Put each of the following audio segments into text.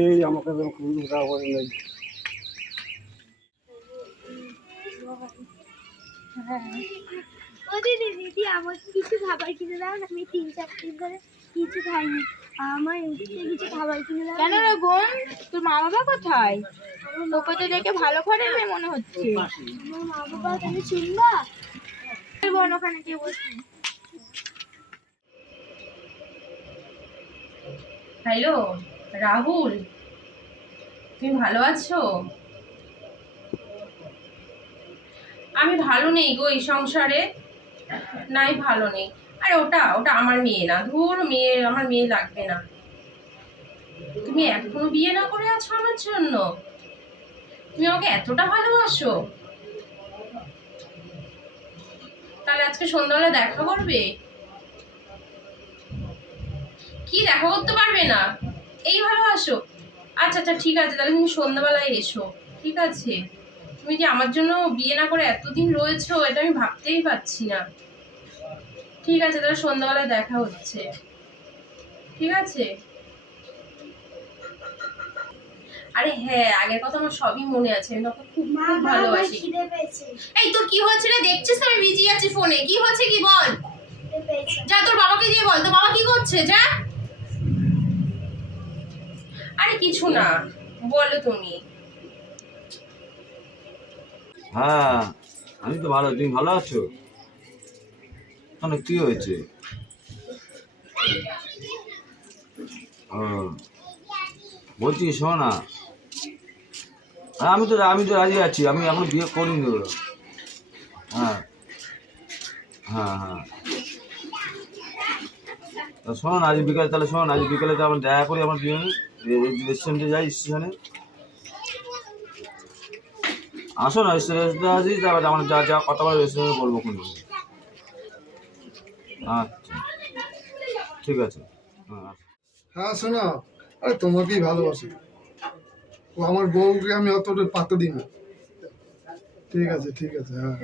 এই আমাকে করে নেই। দিদি দিদি আমাকে কিছু খাবার কিনে দাও না আমি তিন চার দিন ধরে কিছু খাইনি। আমার কিছু খাবার কিনে দাও কেন রে বোন? তোর মা বাবা কোথায়? তোকে তো দেখে ভালো মেয়ে মনে হচ্ছে। আমার মা বাবা কেন শুনবা বোন ওখানে কে বসে। হ্যালো, রাহুল, তুমি ভালো আছো? আমি ভালো নেই গো এই সংসারে। নাই, ভালো নেই। আরে ওটা ওটা আমার মেয়ে না। ধুর, মেয়ে, আমার মেয়ে লাগবে না। তুমি এখনও বিয়ে না করে আছো আমার জন্য? তুমি আমাকে এতটা ভালোবাসো? তাহলে আজকে সন্ধ্যাবেলা দেখা করবে? কি দেখা করতে পারবে না? এই ভালোবাসো আচ্ছা আচ্ছা ঠিক আছে তাহলে তুমি সন্ধ্যাবেলায় এসো ঠিক আছে? তুমি যে আমার জন্য বিয়ে না করে এতদিন রয়েছো? এটা আমি ভাবতেই পারছি না। ঠিক আছে তাহলে সন্ধ্যাবেলায় দেখা হচ্ছে। ঠিক আছে? আরে হ্যাঁ আগের কথা আমার সবই মনে আছে আমি তোকে খুব খুব ভালোবাসি এই তোর কি হয়েছে রে? দেখছিস আমি বিজি আছি ফোনে। কি হচ্ছে কি বল? যা তোর বাবাকে দিয়ে বল। তোর বাবা কি করছে? যা। আরে কিছু না বলো তুমি। হ্যাঁ আমি তো ভালো তুমি ভালো আছো? কেন কি হয়েছে? বলছি শোনো না। হ্যাঁ, আমি তো আমি তো রাজি আছি আমি এখন বিয়ে করিনি। হ্যাঁ হ্যাঁ হ্যাঁ। শোনো আজ বিকেলে, তাহলে শোনো আজ বিকেলে তো আমরা দেখা করি, আমার রেস্টুরেন্টে যাই, স্টেশনে। আসো না রেস্টুরেন্টে আসি তারপর আমার যা যা কথা বলে রেস্টুরেন্টে বলব কিন্তু আচ্ছা ঠিক আছে। হ্যাঁ। হ্যাঁ শোনো, আরে তোমাকেই ভালোবাসি। ও আমার বউকে আমি অতটা পাত্তা দিই না। ঠিক আছে ঠিক আছে হ্যাঁ।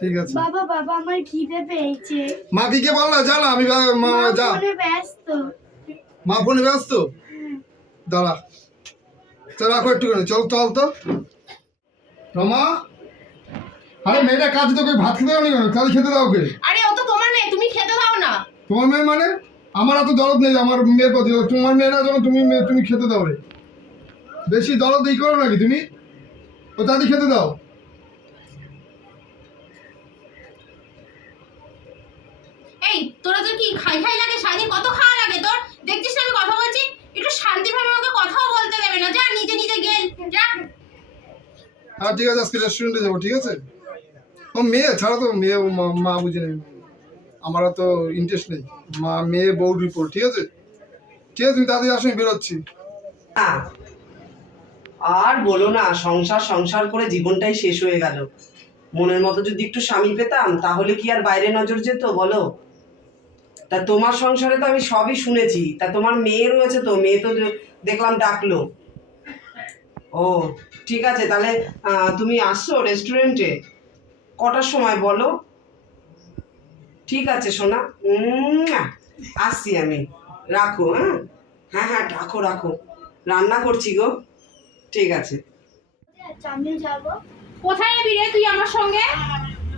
ঠিক আছে। বাবা বাবা আমার খিদে পেয়েছে। মা কি কে বল না যা না আমি মা মা যা। ফোনে ব্যস্ত। মা ফোনে ব্যস্ত? দাঁড়া। চল রাখো একটু করে চল চল তো। রমা? আরে মেয়েটা কাজ তোকে ভাত খেতে দাও নি কেন? কাজ খেতে দাও ওকে। আরে ও তো তোমার নেই তুমি খেতে দাও না। তোমার মেয়ে মানে? আমার এত দরদ নেই আমার মেয়ের প্রতি। তোমার মেয়েরা যখন তুমি মেয়ে- তুমি খেতে দাও রে। বেশি দরদ এই করো নাকি তুমি? ও দাদি খেতে দাও। এই তোরা তো কি খাই খাই লাগে? সারাদিন কত খাওয়া লাগে তোর? দেখছিস না আমি কথা বলছি? একটু শান্তিভাবে আমাকে কথাও বলতে দেবে না। যা নিজে নিজে গেল। যা। হ্যাঁ ঠিক আছে আজকে রেস্টুরেন্টে যাব ঠিক আছে? ও মেয়ে ছাড়া তো মেয়ে মা- বুঝে নেই আমার তো ইন্টারেস্ট নেই। মা মেয়ে বউ রিপোর্ট ঠিক আছে? ঠিক আছে তুমি তাড়াতাড়ি আসো বেরোচ্ছি। আর বলো না সংসার সংসার করে জীবনটাই শেষ হয়ে গেল। মনের মতো যদি একটু স্বামী পেতাম তাহলে কি আর বাইরে নজর যেত বলো? তা তোমার সংসারে তো আমি সবই শুনেছি। তা তোমার মেয়ে রয়েছে তো মেয়ে তো দেখলাম ডাকলো। ও ঠিক আছে তাহলে তুমি আসছো রেস্টুরেন্টে কটার সময় বলো? ঠিক আছে সোনা। আসছি আমি। রাখো হ্যাঁ? হ্যাঁ হ্যাঁ রাখো রাখো। রান্না করছি গো। ঠিক আছে। কোথায় যাবি রে তুই আমার সঙ্গে?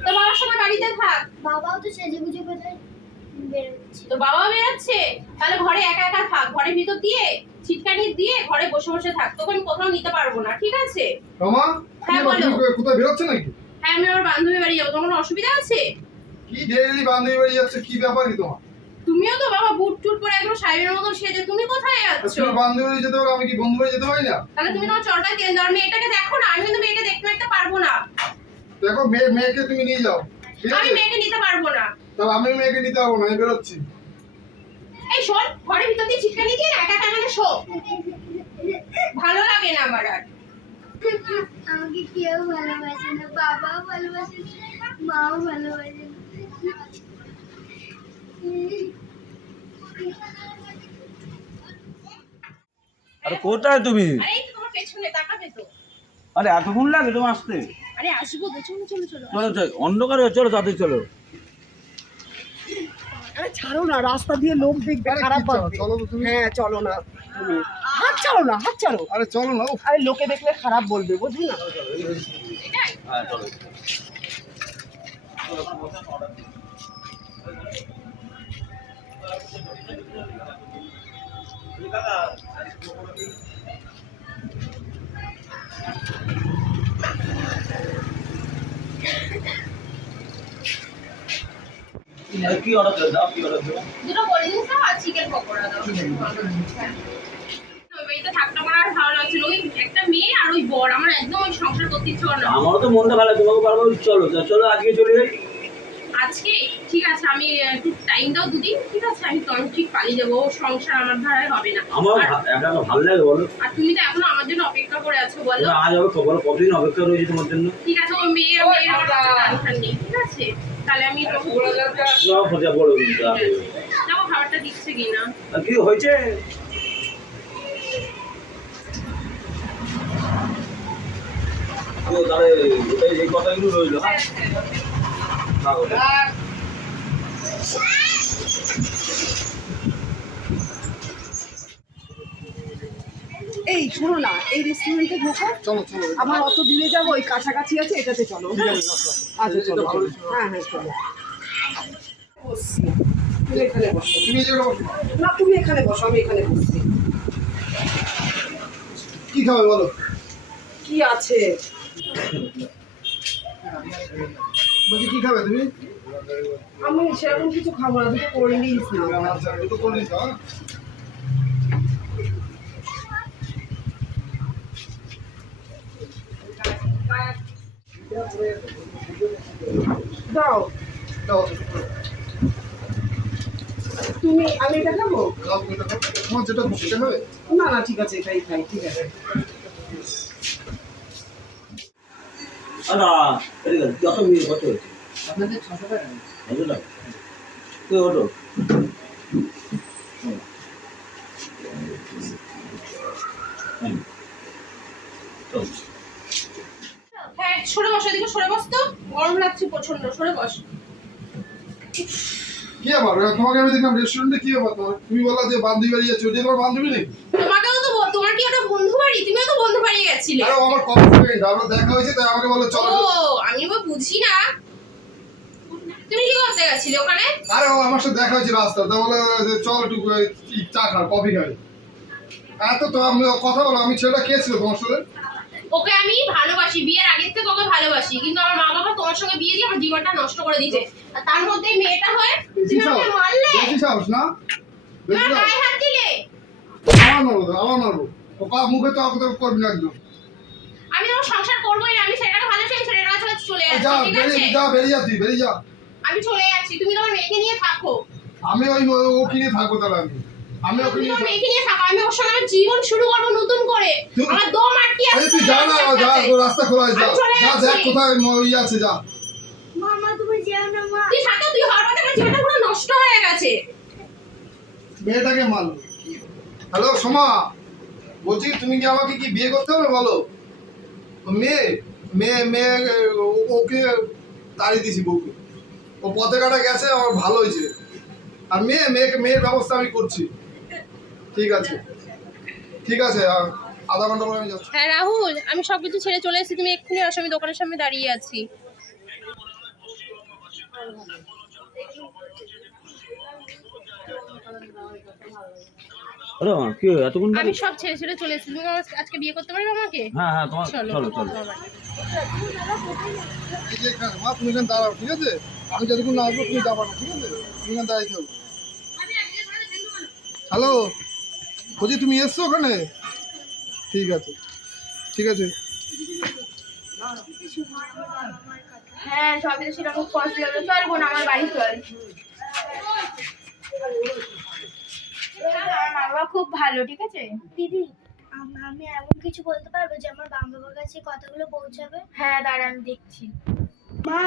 তোর বাবার সঙ্গে বাড়িতে থাক। বাবাও তো সেজে গুজে কোথায়? তো বাবা বেরোচ্ছে? তাহলে ঘরে একা একা থাক। ঘরের ভিতর দিয়ে ছিটকানি দিয়ে ঘরে বসে বসে থাক। আমি কোথাও নিতে পারব না ঠিক আছে? রমা হ্যাঁ, বলো। কোথায় বেরোচ্ছে নাকি? হ্যাঁ আমি আমার বান্ধবী বাড়ি যাব। তোমার অসুবিধা আছে? কি ডেলি বান্ধবী বাড়ি যাচ্ছে? কি ব্যাপার কি তোমার? তুমিও তো বাবা বুট টুট পরে একদম সাহেবের মতন সেজে তুমি কোথায় যাচ্ছ? তুমি বান্ধবী বাড়ি যেতে পারো আমি কি বন্ধু বাড়ি যেতে পারি না? তাহলে তুমি তোমার চরটা কিনে আর মেয়েটাকে দেখো না আমি কিন্তু মেয়েকে দেখতে দেখতে পারব না। দেখো মেয়ে মেয়েকে তুমি নিয়ে যাও। আমি মেয়েকে নিতে পারব না। তাহলে আমি মেয়েকে নিতে পারব না আমি বেরোচ্ছি। এই শোন ঘরের ভিতর দিয়ে ছিটকানি দিয়ে না একা শো। ভালো লাগে না আমার আর। আমাকে কেউ ভালোবাসে না বাবাও ভালোবাসে না মাও ভালোবাসে না। আরে কোথায় তুমি? আরে তোমার পেছনে তাকাবে তো। আরে এতক্ষণ লাগে তোমার আসতে। আরে আসব তো চলো চলো চলো। চলো চলো অন্ধকারে চলো তাড়াতাড়ি চলো। আরে ছাড়ো না রাস্তা দিয়ে লোক দেখবে খারাপ কি চলো, তো তুমি। হ্যাঁ চলো না। তুমি হাত ছাড়ো না হাত ছাড়ো। আরে চলো না আরে লোকে দেখলে খারাপ বলবে বুঝলি না? হ্যাঁ চলো কি অর্ডার দাও কি অর্ডার দুটো আর চিকেন পকোড়া দাও। ওই বাড়িতে থাকতে আমার আর ভালো লাগছিল ওই একটা মেয়ে আর ওই বর আমার একদম ওই সংসার করতে ইচ্ছে করে না। আমারও তো মনটা ভালো তোমাকে পারব চলো চলো আজকে চলে যাই। আজকে? ঠিক আছে আমি একটু টাইম দাও দুদিন। ঠিক আছে আমি তখন ঠিক পালিয়ে যাব। ও সংসার আমার ধারায় হবে না। আমার একা ভালো লাগে বলো। আর তুমি তো এখনও আমার জন্য অপেক্ষা করে আছো বলো। আজ হবে খবর কতদিন অপেক্ষা রয়েছে তোমার জন্য? ঠিক আছে ওই মেয়ে মেয়ের আমার নেই ঠিক আছে? তাহলে আমি সব খোঁজা বলো কিন্তু দেখো খাবারটা দিচ্ছে কিনা কি হয়েছে? ও, তাহলে এই কথাগুলো রইল হ্যাঁ না, ওটা- এই শোনো না এই রেস্টুরেন্টে ঢোকো। চলো চলো। আমার অত দূরে যাব ওই কাছাকাছি আছে এটাতে চলো। আচ্ছা চলো। হ্যাঁ হ্যাঁ চলো। তুমি এখানে বসো। তুমি এই জায়গাটা বসো। না। তুমি এখানে বসো আমি এখানে বসছি। কি খাবে বলো? কি আছে? বলছি কি খাবে তুমি? আমি সেরকম কিছু খাব না দুটো কোল্ড ড্রিঙ্কস না দুটো কোল্ড ড্রিঙ্কস দাও। হ্যাঁ? দাও। তুমি আমি এটা খাব? তোমার যেটা সেটা না না ঠিক আছে এটাই খাই ঠিক আছে। আদা এদিকে যত মিনিট কত হয়েছে আপনাদের ছশো টাকা। বুঝলো না তো ওটো হ্যাঁ সরে বস এদিকে সরে বস তো। গরম লাগছে প্রচণ্ড সরে বস। কি তোমাকে আমি দেখলাম রেস্টুরেন্টে কি ব্যাপার? তোমার তুমি বললা যে বান্ধবী বাড়ি যাচ্ছ তোমার বান্ধবী নেই তোমাকেও তো তোমার কি ওটা বন্ধু বাড়ি? তুমিও তো বন্ধু বাড়ি গেছিলে। আরে আমার কম ফ্রেন্ড আমরা দেখা হয়েছে তাই আমাকে বলে ও আমি বা বুঝি না। তুমি কি করতে গেছিলে ওখানে? আরে ও আমার সাথে দেখা হয়েছে রাস্তা তা বলে যে চল একটু চা খা কফি খাই। এত তো আমি কথা বলো আমি ছেলেটা কে ছিল তোমার সাথে? ওকে আমি ভালোবাসি বিয়ের আগের থেকে ওকে ভালোবাসি কিন্তু আমার মা বাবা তোমার সঙ্গে বিয়ে দিয়ে আমার জীবনটা নষ্ট করে দিয়েছে। আর তার মধ্যে মেয়েটা হয়ে তুমি আমাকে মারলে? বেশি সাহস না? গায়ে হাত দিলে? আমার মারবো আমার মারবো। ও কা মুখে তো আমাকে করবি না একদম। আমি সংসার করবোই না আমি সেটাকে ভালোবাসি আমি সেটার কাছে চলে যাচ্ছি ঠিক আছে? যা বেরিয়ে যা তুই বেরিয়ে যা। আমি চলে যাচ্ছি তুমি তোমার মেয়েকে নিয়ে থাকো। আমি ওই ও- ওকে নিয়ে থাকব তাহলে আমি। আমি ওকে তুমি নিয়ে তোমার নিয়ে থাকো আমি ওর সঙ্গে আমার জীবন শুরু করব নতুন করে। আমার দম আটকে আছে তুই যা না যা রাস্তা খোলা আছে, যা। যা কোথায় ম- আছে যা। মামা তুমি যেও না মা। তুই থাকো তুই হওয়ার আমার জীবনটা পুরো নষ্ট হয়ে গেছে। মেয়েটাকে মারলো হ্যালো সোমা। বলছি তুমি কি আমাকে কি বিয়ে করতে হবে বলো? মেয়ে মেয়ে মেয়ে ওকে তাড়িয়ে দিছি বউকে। ও পথে কাটা গেছে আমার ভালো হয়েছে। আর মেয়ে মেয়েকে মেয়ের ব্যবস্থা আমি করছি। ঠিক আছে। ঠিক আছে আধা ঘণ্টা পরে আমি যাচ্ছি। হ্যাঁ রাহুল আমি সবকিছু ছেড়ে চলে এসেছি। তুমি এক্ষুনি আসো আমি দোকানের সামনে দাঁড়িয়ে আছি। আরে কি এতক্ষণ আমি সব ছেড়ে ছেড়ে চলে এসেছি। তুমি আজকে বিয়ে করতে পারবে আমাকে? হ্যাঁ হ্যাঁ তোমার চলো চলো চলো। মা তুমি এখানে দাঁড়াও ঠিক আছে? আমি যতক্ষণ না আসব তুমি যাব না ঠিক আছে? তুমি এখানে দাঁড়িয়ে থাকো। হ্যালো? বলছি তুমি এসছো ওখানে? ঠিক আছে ঠিক আছে। হ্যাঁ সবই তো খুব কষ্ট লাগল চল বোন আমার বাড়ি চল। আমার মা বাবা খুব ভালো ঠিক আছে? দিদি আমি এমন কিছু বলতে পারব যে আমার বাবা বাবার কাছে কথাগুলো পৌঁছাবে? হ্যাঁ দাঁড়া আমি দেখছি। মা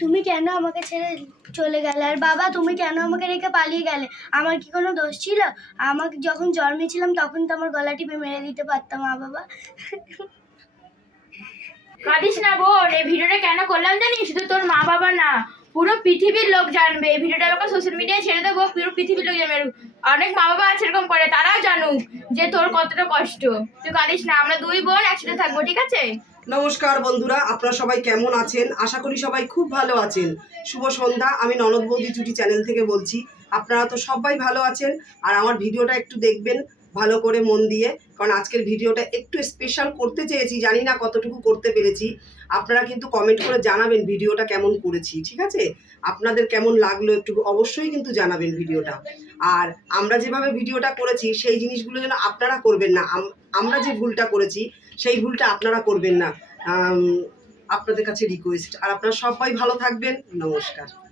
তুমি কেন আমাকে ছেড়ে চলে গেলে? আর বাবা, তুমি কেন আমাকে রেখে পালিয়ে গেলে? আমার কি কোনো দোষ ছিল? আমাকে যখন জন্মেছিলাম, তখন তো আমার গলা টিপে মেরে দিতে পারতাম মা বাবা। কাঁদিস না বোন, এই ভিডিওটা কেন করলাম জানিস? শুধু তোর মা বাবা না, পুরো পৃথিবীর লোক জানবে। এই ভিডিওটা আমাকে সোশ্যাল মিডিয়ায় ছেড়ে দেবো পুরো পৃথিবীর লোক জানবে। অনেক মা বাবা আছে এরকম করে, তারাও জানুক যে তোর কতটা কষ্ট। তুই কাঁদিস না, আমরা দুই বোন একসাথে থাকব, ঠিক আছে? নমস্কার বন্ধুরা, আপনারা সবাই কেমন আছেন? আশা করি সবাই খুব ভালো আছেন। শুভ সন্ধ্যা, আমি ননদ বৌদি জুটি চ্যানেল থেকে বলছি, আপনারা তো সবাই ভালো আছেন, আর আমার ভিডিওটা একটু দেখবেন, ভালো করে মন দিয়ে, কারণ আজকের ভিডিওটা একটু স্পেশাল করতে চেয়েছি, জানি না কতটুকু করতে পেরেছি। আপনারা কিন্তু কমেন্ট করে জানাবেন ভিডিওটা কেমন করেছি, ঠিক আছে? আপনাদের কেমন লাগল একটু অবশ্যই কিন্তু জানাবেন ভিডিওটা। আর আমরা যেভাবে ভিডিওটা করেছি, সেই জিনিসগুলো যেন আপনারা করবেন না। আম- আমরা যে ভুলটা করেছি, সেই ভুলটা আপনারা করবেন না। আপনাদের কাছে রিকোয়েস্ট আর আপনারা সবাই ভালো থাকবেন। নমস্কার।